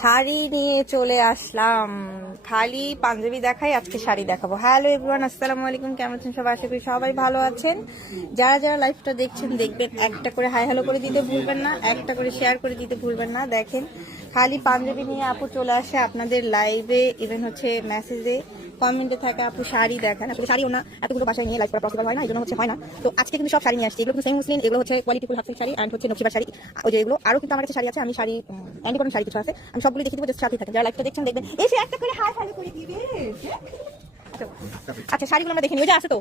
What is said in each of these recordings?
শাড়ি নিয়ে চলে আসলাম। খালি পাঞ্জাবি দেখাই, আজকে শাড়ি দেখাবো। হ্যালো এভরিওয়ান আসসালামু আলাইকুম, কেমন আছেন সবাই? আশা করি সবাই ভালো আছেন। যারা যারা লাইভটা দেখছেন, দেখবেন একটা করে হাই হ্যালো করে দিতে ভুলবেন না, একটা করে শেয়ার করে দিতে ভুলবেন না। দেখেন, খালি পাঞ্জাবি নিয়ে আপু চলে আসে আপনাদের লাইভে ইভেন হচ্ছে মেসেজে কমেন্টে থাকে আপু শাড়ি দেখেন আসলে শাড়িও না এতগুলো বাসায় নিয়ে লাইভ করা পসিবল হয় না এই জন্য হচ্ছে হয় না। তো আজকে কিন্তু সব শাড়ি নিয়ে আসছি এগুলো কিন্তু সেম মুসলিম এগুলো হচ্ছে quality full half sari and হচ্ছে নকশিবা শাড়ি। ওই যে এগুলো আরও কিন্তু আমার কাছে শাড়ি আছে আমি শাড়ি অ্যান্ডি কোনো শাড়ি কিছু আছে আমি সবগুলো দেখে দিব জাস্ট সাথে থাকে যারা লাইভটা দেখছেন দেখবেন। এসে একটা করে হাই হ্যালো করে দিবে আচ্ছা, আচ্ছা শাড়িগুলো আমরা দেখে নিই ওই যে আছে তো।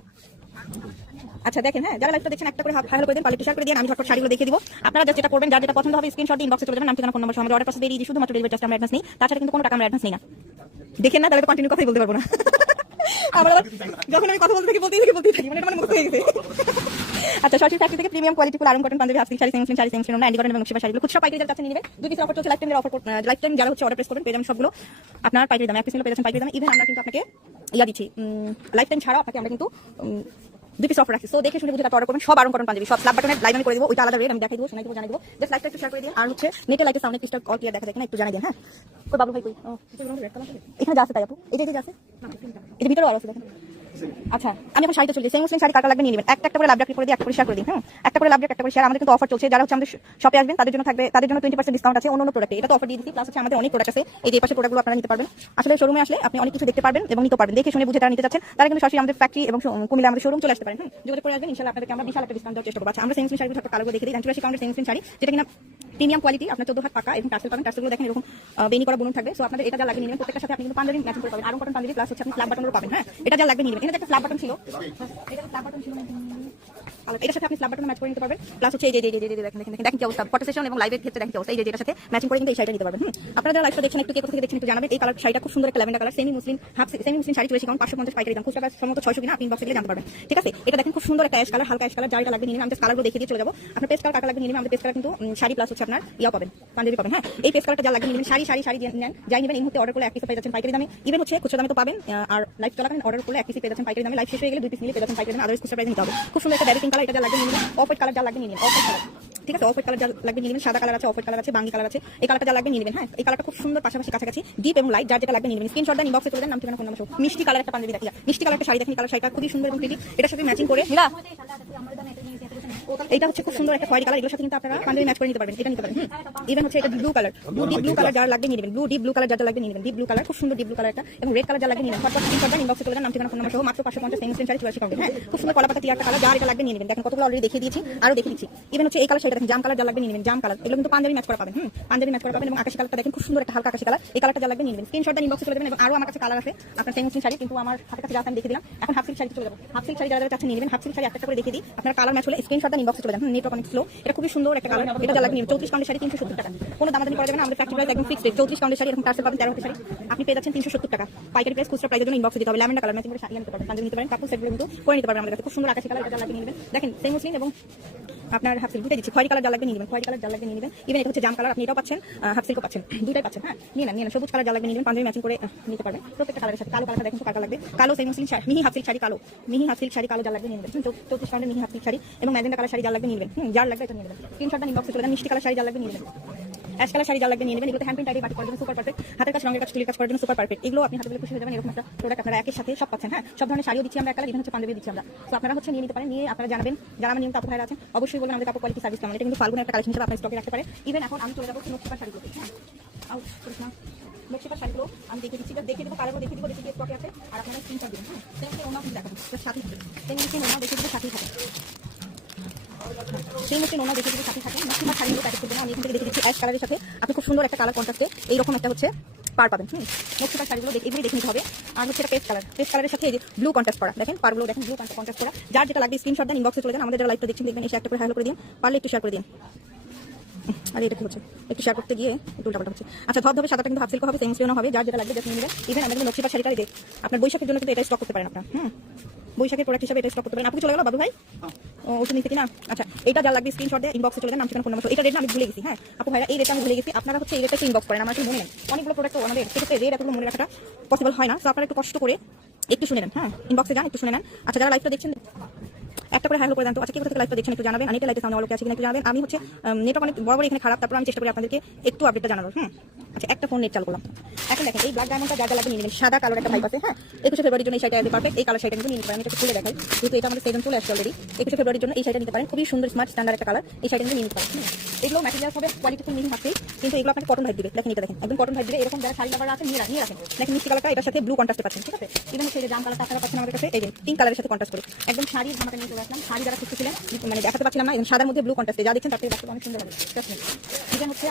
আচ্ছা দেখেন হ্যাঁ যারা লাইভটা দেখছেন একটা করে হাইলো করে দিন পালিটি শেয়ার করে দিন আমি ঝটপট শাড়িগুলো দেখে দিব। আপনারা just যেটা করবেন যার যেটা পছন্দ হবে স্ক্রিনশট দিয়ে ইনবক্সে চলে যাবেন নাম ঠিকানা ফোন নাম্বার সহ আমাদের অর্ডার পাশে দিয়ে শুধুমাত্র ডেলিভারি চার্জ আমরা অ্যাডভান্স নেই। তাছাড়া কিন্তু কোনো টাকা আমরা অ্যাডভান্স নেই না। দেখেন না, তাহলে কন্টিনিউ কথাই বলতে পারব না। যখন আমি কথা বলতে থাকি, বলতেই থাকি বলতেই থাকি মানে মানে মুখস্থ হয়ে গেছে। আচ্ছা ফ্যাক্টরি থেকে প্রিমিয়াম কোয়ালিটি ফুল এবং শিবা পাইকারি নিয়ে দুই পিস অফার চলছে লাইফ টাইমের অফার টাইম যারা হচ্ছে অর্ডার প্রেস করবেন, পেয়ে যাবেন সবগুলো। আপনার পাইকারি দামে, এক পিস পাইকারি আমরা কিন্তু আপনাকে ইয়া দিচ্ছি লাইফ টাইম আপনাকে আমরা কিন্তু দুই পিস অফার তো দেখে শুনে বুঝে তারপর করবেন, সব আরং কটন পাঞ্জাবি, সব স্ল্যাব বাটনের লাইভ আমি করে দেবো। ওইটা আলাদা রেট আমি দেখাই দেবো, শোনাই দেবো, জানাই জাস্ট একটু শেয়ার করে দিন। আর হচ্ছে নেটে পিসটা অল ক্লিয়ার দেখা যায় কিনা, একটু জানাই দিন হ্যাঁ? কই বাবু ভাই কই? এখানে যা আছে তাই আপু। এই যে যে আছে। এটা ভিতরেও আরও আছে, দেখেন। আচ্ছা আমি এখন শাড়িটা চলছি সেই মুসলিম শাড়ি কাটা লাগবে নিয়ে নেবেন। একটা একটা করে লাভ করে দিয়ে, একটা করে শেয়ার করে দিন হ্যাঁ? একটা করে লাভ একটা করে আমাদের কিন্তু অফার চলছে। যারা হচ্ছে আমাদের শপে আসবেন, তাদের জন্য থাকবে, তাদের জন্য টোয়েন্টি পার্সেন্ট ডিসকাউন্ট আছে অন্য অন্য প্রোডাক্টে এটা তো অফার দিয়ে দিচ্ছি প্লাস হচ্ছে আমাদের অনেক প্রোডাক্ট আছে। এই যে পাশে প্রোডাক্টগুলো আপনারা নিতে পারবেন। আসলে শোরুমে আসলে আপনি অনেক কিছু দেখতে পারবেন এবং নিতে পারবেন। দেখে শুনে বুঝে তারা নিতে চাচ্ছেন। তারা কিন্তু সরাসরি আমাদের ফ্যাক্টরি এবং কুমিল্লা আমাদের শোরুম চলে আসতে পারেন হুম যোগাযোগ করে আসবেন। ইনশাল্লাহ আপনাদেরকে আমরা বিশাল একটা ডিসকাউন্ট দেওয়ার চেষ্টা করব। আচ্ছা আমরা মুসলিম শাড়িগুলো একটা কালো দেখে দিই। আন্তর্জাতিক কাউন্টার মুসলিম শাড়ি? যেটা কিনা প্রিমিয়াম কোয়ালিটি আপনার চোদ্দ হাত পাকা এবং টার্সেল পাবেন। টার্সেলগুলো দেখেন এরকম বেনি করা বুনন থাকবে। সো আপনাদের এটা যা লাগে নিবেন প্রত্যেকটার সাথে আপনি কিন্তু পাঞ্জাবি ম্যাচিং করে পাবেন। আরও কটন পাঞ্জাবি প্লাস হচ্ছে আপনি ফ্ল্যাপ বাটনও পাবেন হ্যাঁ? এটা যা লাগবে নিবেন এটা একটা ফ্ল্যাপ বাটন ছিল। এটা বাটন ছিল এটার সাথে আপনি বাটন ম্যাচ করে নিতে পারবেন। প্লাস হচ্ছে এই যে যে দেখেন দেখেন দেখেন। কি অবস্থা। ফটো সেশন এবং লাইভের ক্ষেত্রে দেখেন কি অবস্থা। এই যে যেটার সাথে ম্যাচিং করে কিন্তু এই শাড়িটা নিতে পারবেন, হুম? আপনারা লাইভটা দেখছেন, একটু কে কোথা থেকে দেখছেন একটু জানাবেন। এই কালার শাড়িটা খুব সুন্দর একটা lavender colour semi muslin half semi muslin sari চলে কারণ পাঁচশো পঞ্চাশ পাইকারি দাম। খুচরা ছয়শো কিনা আপনি গেলে জানতে পারবেন। ঠিক আছে? এটা দেখেন খুব সুন্দর একটা অ্যাশ কালার হালকা অ্যাশ কালার লাগবে নিয়ে আমি কালারগুলো দেখিয়ে দিয়ে চলে যাব। আপনার পেস কালার কাটা লাগবে নিয়ে নেবেন আমাদের পেস কালার কিন্তু শাড়ি প্লাস হচ্ছে আপনার ইয়া পাবেন, পাঞ্জাবি পাবেন হ্যাঁ? এই পেস কালারটা যা লাগবে শাড়ি শাড়ি শাড়ি নেন। যাই নেবেন, এই মুহূর্তে অর্ডার করলে এক পিস পেয়ে যাচ্ছেন পাইকারি দামে। ইভেন হচ্ছে খুচরা দামে তো পাবেন আর লাইফ চলাকালীন অর্ডার করলে এক পিস পেয়ে যাচ্ছেন পাইকারি দামে। লাইফ শেষ হয়ে গেলে দুই পিস নিলে পেয়ে যাচ্ছেন পাইকারি দামে। আদার্স খুচরা প্রাইস নিতে হবে। খুব সুন্দর একটা ব্যারিটিং কালার এটা যা লাগবে নিয়ে নেবেন অফ হোয়াইট কালার যা নিয়ে নেবেন অফ হোয়াইট কালার ঠিক আছে? অফ হোয়াইট কালার যা লাগবে নিয়ে নেবেন সাদা কালার আছে অফ হোয়াইট কালার আছে, বাঙ্গি কালার আছে, এই কালারটা যা লাগবে নিয়ে নেবেন হ্যাঁ? এই কালারটা খুব সুন্দর পাশাপাশি কাছাকাছি ডিপ এবং লাইট যার যেটা লাগবে নিয়ে নেবেন। স্ক্রিনশট দেন ইনবক্সে করে দেন নাম, ঠিকানা ফোন নাম্বার। মিষ্টি কালার একটা পাঞ্জাবি দেখা মিষ্টি কালার একটা শাড়ি দেখেন কালার শাড়িটা খুবই সুন্দর এবং এটার সাথে ম্যাচিং করে। এটা হচ্ছে খুব সুন্দর একটা খয়েরি কালার এগুলোর সাথে কিন্তু আপনারা পাঞ্জাবি ম্যাচ করে নিতে পারবেন এটা নিতে পারেন ইভেন হচ্ছে এটা blue colour blue deep blue colour যার লাগবে নিয়ে নেবেন। ব্লু ডিপ ব্লু কালার যার লাগবে নিয়ে নেবেন। ডিপ ব্লু কালার খুব সুন্দর ডিপ ব্লু কালার একটা এবং রেড কালার যার লাগবে নিয়ে নেবেন। ফটফট স্ক্রিনশট দেন ইনবক্সে করে দেন নাম ঠিকানা ফোন নাম্বার সহ মাত্র পাঁচশো পঞ্চাশ সেমি সেন্টারি চুরাশি পাবেন হ্যাঁ? খুব সুন্দর কলাপাতা টিয়ারটা কালার যার এটা লাগবে নিয়ে নেবেন। দেখেন কতগুলো অলরেডি দেখিয়ে দিয়েছি আরও দেখিয়ে দিচ্ছি। ইভেন হচ্ছে এই কালার সেটা দেখেন জাম কালার যা লাগবে নিয়ে নেবেন জাম কালার এগুলো কিন্তু পাঞ্জাবি ম্যাচ করা পাবেন হুম? পাঞ্জাবি ম্যাচ করা পাবেন এবং আকাশি কালারটা দেখেন খুব সুন্দর একটা হালকা আকাশি কালার এই কালারটা যা লাগবে নিয়ে নেবেন। স্ক্রিনশট দেন ইনবক্সে করে দেবেন এবং আরও আমার কাছে কালার আছে আপনার সেম শাড়ি কিন্তু আমার হাতের কাছে যা আমি দেখে দিলাম। এখন হাফ সিল্ক শাড়ি চলে যাব। হাফ সিল্ক শাড়ি যারা যারা চাচ্ছেন নিয়ে নেবেন। হাফ সিল্ক শাড়ি একটা করে দেখে দিই। আপনার কালার ম্যাচ হলে স্ক্রিনশট দেন ইনবক্সে চলে যান। নেটওয়ার্ক অনেক স্লো এটা খুবই সুন্দর একটা কালার এটা যা লাগবে চৌত্রিশ পাউন্ডের শাড়ি তিনশো সত্তর টাকা। কোনো দামাদামি করা যাবে না। আমাদের ফ্যাক্টরি একদম ফিক্সড চৌত্রিশ পাউন্ডের শাড়ি, এরকম টার্সেল পাবেন, তেরো শাড়ি। আপনি পেয়ে যাচ্ছেন তিনশো সত্তর টাকা। পাইকারি প্রাইস খুচরা প্রাইসের জন্য ইনবক্সে দিতে হবে। ল্যামেন্ডার কালার ম্যাচিং করে শাড়ি নিতে পারবেন। পাঞ্জাবি নিতে পারেন, কাপড় সেটগুলো কিন্তু করে নিতে পারবেন আমাদের কাছে। খুব সুন্দর আকাশি কালার এটা যা লাগবে নিয়ে নেবেন। দেখেন সেই মুসলিম এবং আপনার হাফ সিল্ক দুটাই দিচ্ছি। কালার যা লাগবে নিয়ে নেবেন, খয়েরি কালার যা লাগবে নিয়ে নেবেন। ইভেন এটা হচ্ছে জাম কালার, আপনি এটাও পাচ্ছেন হাফ সিল্কও পাচ্ছেন দুটাই পাচ্ছেন হ্যাঁ নিয়ে নেন নিয়ে নেন, সবুজ কালার যা লাগবে নিয়ে নেবেন, পাঞ্জাবি ম্যাচিং করে নিতে পারবেন। প্রত্যেকটা কালারের সাথে, কালো কালারটা দেখুন কালার লাগবে। কালো সেই মুসলিম মিহি হাফ সিল্ক শাড়ি কালো, মিহি হাফ সিল্ক শাড়ি কালো যা লাগবে নিয়ে নেবেন। চৌত্রিশ পাউন্ডের মিহি হাফ সিল্ক শাড়ি এবং ম্যাজেন্ডা কালার শাড়ি যা লাগবে নিয়ে নেবেন। জাল যার লাগবে এটা নিয়ে নেবেন। নিয়ে ইনবক্সে চলে যান, মিষ্টি কালার শাড়ি যা লাগবে নিয়ে নেবেন। অ্যাশ কালার শাড়ি যা লাগবে, নিয়ে নেবেন এগুলো হ্যান্ড প্রিন্ট টাইপের বাটি করার জন্য সুপার পারফেক্ট হাতের কাছে রঙের কাজ তুলির কাজ করার জন্য সুপার পারফেক্ট এগুলো আপনি হাতে পেলে খুশি হয়ে যাবেন, এরকম একটা প্রোডাক্ট আপনারা একের সাথে সব পাচ্ছেন হ্যাঁ? সব ধরনের শাড়িও দিচ্ছি আমরা কালার এখানে হচ্ছে পাঞ্জাবি দিচ্ছি আমরা। তো আপনারা হচ্ছে নিয়ে নিতে পারেন, নিয়ে আপনারা জানাবেন, যারা আমার নিয়ম কাপড় ভাইরা আছেন, অবশ্যই বলবেন আমাদের কাপড় কোয়ালিটি সার্ভিস কেমন। এটা কিন্তু ফাল্গুনের একটা কালেকশন হিসেবে আপনার স্টকে রাখতে পারে। ইভেন এখন আমি চলে যাব নকশিপার শাড়িগুলো হ্যাঁ? শাড়িগুলো আমি দেখে দিচ্ছি দেখে দেবো কালারগুলো দেখে দেবো দেখে দিয়ে স্টকে আছে। আর আপনারা স্ক্রিনশট দিবেন হ্যাঁ? সেম ওনাও কিন্তু দেখাবো সাথেই দেখে দেবো, সাথেই থাকে সেই মতো নোনা দেখে যদি সাথে থাকে নকশিমা শাড়িগুলো প্যাকেট করবেন আমি এখান থেকে দেখে দিচ্ছি অ্যাশ কালারের সাথে। আপনি খুব সুন্দর একটা কালার কন্ট্রাস্টে এইরকম একটা হচ্ছে পার পাবেন। হুম নকশিমা শাড়িগুলো দেখে এগুলি দেখে নিতে হবে। আর হচ্ছে এটা পেস্ট কালার পেস্ট কালারের সাথে এই ব্লু কন্ট্রাস্ট করা। দেখেন, পারগুলো দেখেন ব্লু কন্ট্রাস্ট করা। যার যেটা লাগবে স্ক্রিনশট দেন ইনবক্সে চলে যান। আমাদের লাইভটা দেখছেন, দেখবেন, এসে একটা করে হ্যালো করে দিন। পারলে একটু শেয়ার করে দিন। আরে, এটা কি হচ্ছে? একটু শেয়ার করতে গিয়ে একটু উল্টাপাল্টা হচ্ছে। আচ্ছা ধপ ধবে সাদাটা কিন্তু হাফ সিল্ক হবে সেম সিলন হবে। যার যেটা লাগবে দেখে নেবেন। ইভেন আমাদের নকশিপা শাড়িটা দেখ, আপনার বৈশাখের জন্য কিন্তু এটা স্টক করতে পারেন আপনার। হুম, বৈশাখের প্রোডাক্ট হিসেবে এটা স্টক করতে পারেন। আপনি চলে গেল বাবু ভাই? ও ওষুধ নিতে কিনা? আচ্ছা এটা যা লাগবে স্ক্রিনশট দিয়ে ইনবক্সে চলে যান ঠিকানা ফোন এটা রেট আমি ভুলে গেছি হ্যাঁ? আপু, ভাইরা, এই রেটটা আমি ভুলে গেছি, আপনারা হচ্ছে এই রেটটা ইনবক্স করেন, আমার মনে নেই। অনেকগুলো প্রোডাক্ট আমাদের, সেক্ষেত্রে রেট এতগুলো মনে রাখাটা পসিবল হয় না তো আপনারা একটু কষ্ট করে একটু শুনে নেন হ্যাঁ? ইনবক্সে যান, একটু শুনে নেন। আচ্ছা যারা লাইভটা দেখছেন একটা করে হ্যালো করে দেন তো আচ্ছা কি কোথা থেকে লাইভটা দেখছেন একটু জানাবেন। আমি লাইভে সামনে অলোকে আছে কিনা একটু জানাবেন। আমি হচ্ছে নেটওয়ার্ক অনেক বড় বড় এখানে খারাপ, তারপর আমি চেষ্টা করি আপনাদেরকে একটু আপডেটটা জানানোর হ্যাঁ আচ্ছা একটা ফোন নেট চালু করলাম। এখন দেখেন, এই ব্ল্যাক ডায়মন্ডটা যা যা লাগবে নিয়ে নেবেন, সাদা কালার একটা ভাইব আছে হ্যাঁ? একুশে ফেব্রুয়ারির জন্য এই শাড়িটা একদম পারফেক্ট এই কালার শাড়িটা কিন্তু নিয়ে নিতে পারেন এটা খুলে দেখাই। যেহেতু এটা আমাদের সেজন চলে আসছে অলরেডি একুশে ফেব্রুয়ারির জন্য এই শাড়িটা নিতে পারেন। খুবই সুন্দর স্মার্ট স্ট্যান্ডার্ড একটা কালার এই শাড়িটা কিন্তু নিয়ে নিতে পারেন এগুলো ম্যাটেরিয়াল হবে কোয়ালিটি খুব মিহি থাকছে কিন্তু এগুলো আপনাকে কটন ভাইব দিবে। দেখেন এটা দেখেন, একদম কটন ভাইব দিবে। এরকম যারা শাড়ি লাভার আছে, নিয়ে নিয়ে রাখেন দেখেন, মিষ্টি কালারটা এটার সাথে ব্লু কন্ট্রাস্টে পাচ্ছেন, ঠিক আছে? ইভেন হচ্ছে যে জাম কালার তাছাড়া পাচ্ছেন আমাদের কাছে, এই যে পিঙ্ক কালারের সাথে কন্ট্রাস্ট করে একদম শাড়ির ধামাকা নিয়ে চলে শাড়ি যারা মানে দেখাতে পাচ্ছিলাম না এবং সাদার মধ্যে ব্লু যা দেখছেন তার থেকে অনেক সুন্দর হবে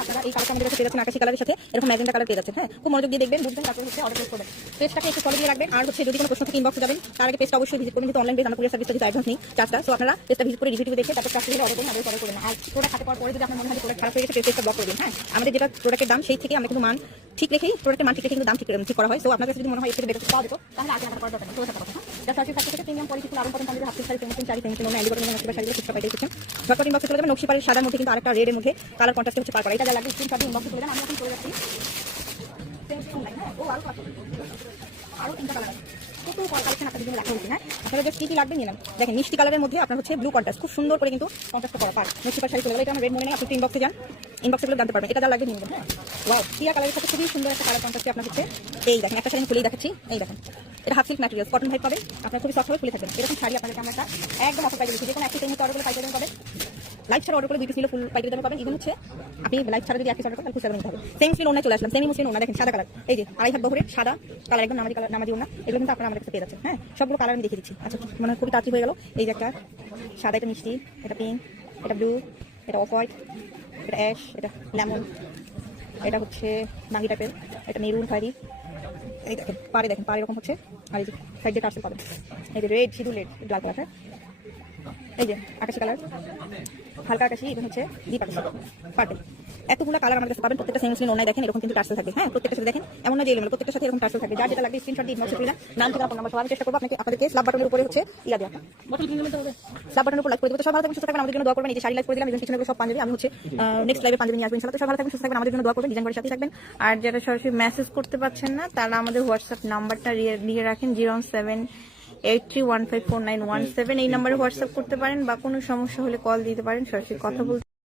আপনারা এই কালারটা আমাদের কাছে আকাশি কালারের সাথে, এরকম ম্যাজেন্টা কালার পেয়ে যাচ্ছেন হ্যাঁ? খুব মনোযোগ দিয়ে দেখবেন, বুঝবেন হচ্ছে অর্ডার করবেন। পেজটাকে একটু ফলো দিয়ে রাখবেন, আর হচ্ছে যদি কোনো প্রশ্ন থেকে ইনবক্সে যাবেন, তার আগে পেজটা অবশ্যই ভিজিট করবেন যেহেতু অনলাইন পেজ আমরা কুরিয়ার সার্ভিসটা অ্যাডভান্স নিই চার্জটা সো আপনারা পেজটা ভিজিট করে রিভিউ দেখে, তারপর অর্ডার অর্ডার করবেন। আর প্রোডাক্ট হাতে পাওয়ার পরে যদি আপনার মনে হয় প্রোডাক্ট খারাপ হয়ে গেছে পেজটা ব্লক করে হ্যাঁ? আমাদের যেটা প্রোডাক্টের দাম, সেই থেকে আমরা কিন্তু মান ঠিক রেখেই প্রোডাক্টের মান ঠিক রেখে কিন্তু দাম ঠিক ঠিক করা হয়। সো আপনার কাছে যদি মনে হয় এর থেকে বেটার পাওয়া যেত, তাহলে আগে দরকার নেই। চলে থাকা কথা যা প্রিমিয়াম আমাদের হাফ ফেমসিন শাড়ি ফেমসিন অন্য অ্যান্ডি বটন নকশি শাড়িগুলো খুচরা মধ্যে কিন্তু আরেকটা রেডের মধ্যে কালার কন্ট্রাস্ট হচ্ছে পার করা। এটা যা লাগবে line, হ্যাঁ? তিনটা কালার আছে। কত কালেকশন আপনাদের জন্য রাখা হয়েছে হ্যাঁ? আপনারা জাস্ট কি কি লাগবে নেন দেখেন, মিষ্টি কালারের মধ্যে আপনার হচ্ছে ব্লু কন্ট্রাস্ট খুব সুন্দর করে কিন্তু কন্ট্রাস্ট করা পার। মিষ্টি পার শাড়ি চলে গেলে এটা আমার রেড মনে নেই, আপনি ইনবক্সে যান। ইনবক্সে গুলো জানতে পারবেন, এটা যা লাগবে নিয়ে নেবেন হ্যাঁ? টিয়া কালারের সাথে খুবই সুন্দর একটা কালার কন্ট্রাস্টে আপনার হচ্ছে, এই দেখেন, একটা শাড়ি আমি খুলেই দেখাচ্ছি, এই দেখেন। এটা হাফ সিল্ক ম্যাটেরিয়াল কটন ভাইট পাবেন, আপনার খুবই সফট খুলে থাকবেন। এরকম শাড়ি আপনাদের আমরা একদম অফার পাইতে দিচ্ছি যে কোনো একটি টাইমে অর্ডার করে পাইতে দেবেন পাবেন লাইভ ছাড়া অর্ডার করে দুই পিস নিলে ফুল পাইকারি দামে পাবেন। ইভেন হচ্ছে আপনি লাইভ ছাড়া যদি অর্ডার করেন তাহলে খুচরা নিতে হবে। সেম ওনা চলে আসলাম। সেমি মুসলিম ওনা দেখেন, সাদা কালার এই যে, আড়াই হাত বহরে সাদা কালার একদম নামাজি কালার নামাজি ওনা এগুলো কিন্তু আপনারা আমাদের কাছে পেয়ে হ্যাঁ সবগুলো কালার আমি দেখিয়ে দিচ্ছি। আচ্ছা মানে খুবই তাড়াতাড়ি হয়ে গেল। এই যে একটা সাদা এটা মিষ্টি এটা পিঙ্ক এটা ব্লু এটা অফ হোয়াইট এটা অ্যাশ এটা লেমন এটা হচ্ছে নাঙ্গি টাইপের এটা মেরুন খয়েরি এই দেখেন, পাড়ে দেখেন, পাড়ে এরকম হচ্ছে। আর এই যে সাইড দিয়ে টার্সেল পাবেন। এই যে রেড সিধু রেড লাল কালার হ্যাঁ। এই যে, আকাশি কালার হালকা আকাশি এবং হচ্ছে ডিপ আকাশি। পার্পেল এতগুলো কালার আমাদের কাছে পাবেন প্রত্যেকটা সেম স্ক্রিন অনলাইন দেখেন এরকম কিন্তু টার্সেল থাকবে। হ্যাঁ প্রত্যেকটা সাথে দেখেন এমন না যে এলোমেলো প্রত্যেকটা সাথে এরকম টার্সেল থাকবে। যার যেটা লাগবে স্ক্রিনশট দিয়ে ইনবক্সে নাম ঠিকানা ফোন নাম্বার সব চেষ্টা করব আপনাকে আপনাদেরকে বাটনের উপরে হচ্ছে ইয়া দেওয়া বাটনের উপর লাইক করে দেবো সব ভালো থাকবেন সুস্থ থাকবেন আমাদের জন্য দোয়া করবেন। এই যে শাড়ি লাইক করে দিলাম এবং পিছনে সব পাঞ্জাবি আমি হচ্ছে নেক্সট লাইভে পাঞ্জাবি নিয়ে আসবেন ইনশাআল্লাহ। তো সব ভালো থাকবেন সুস্থ থাকবেন আমাদের জন্য দোয়া করবেন ডিজাইন করে সাথে থাকবেন। আর যারা সরাসরি মেসেজ করতে পারছেন না তারা আমাদের হোয়াটসঅ্যাপ নাম্বারটা দিয়ে রাখেন zero seven eight three one five four nine one seven এই নাম্বারে হোয়াটসঅ্যাপ করতে পারেন বা কোনো সমস্যা হলে কল দিতে পারেন সরাসরি কথা বলতে